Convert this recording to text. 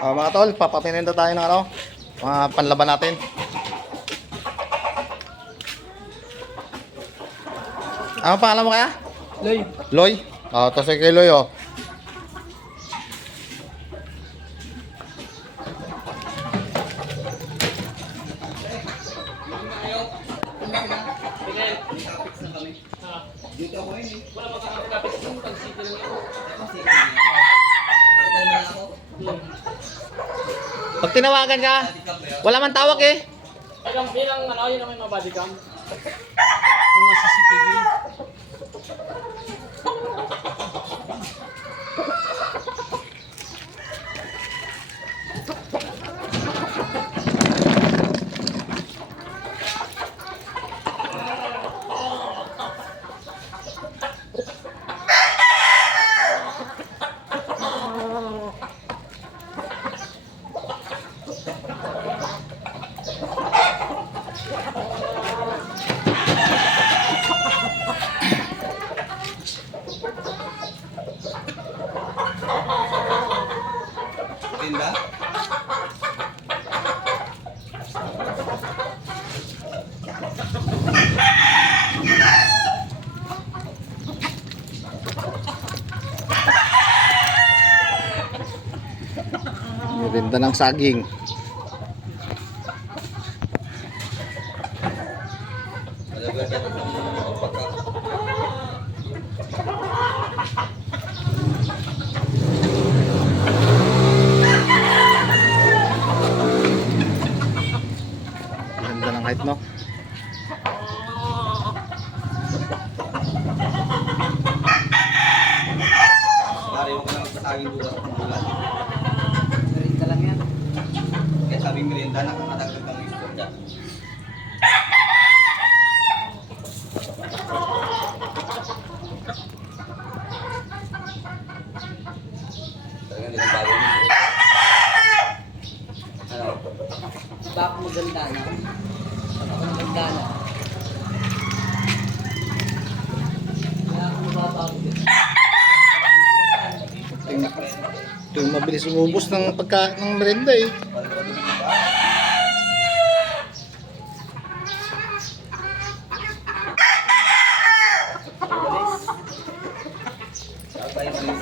Mga tol, papapininda tayo ng ano, mga panlaban natin. Ano pangalan mo kaya? Loy. Loy? Ito si kay Loy, oh. Dito ako yun eh. Wala makakapit sa mga pag-city lang ako. Pag tinawagan ka, wala man tawag eh. Bilang ano, yun naman yung mga body cam. Yung mga CCTV. Tinda? Benta ng saging. Ganda ng height, no? Pare, huwag ka lang magpasaging bukas ng bulan. Merinda lang yan. Kaya sabi merienda, nakakadagdag ng istorya. Talagang hindi bago nito. Ano? Bak maganda na. Ako maganda na. Kaya ako mababago din. Ito yung mabilis umubos ng pagkain ng merenda eh. Tayo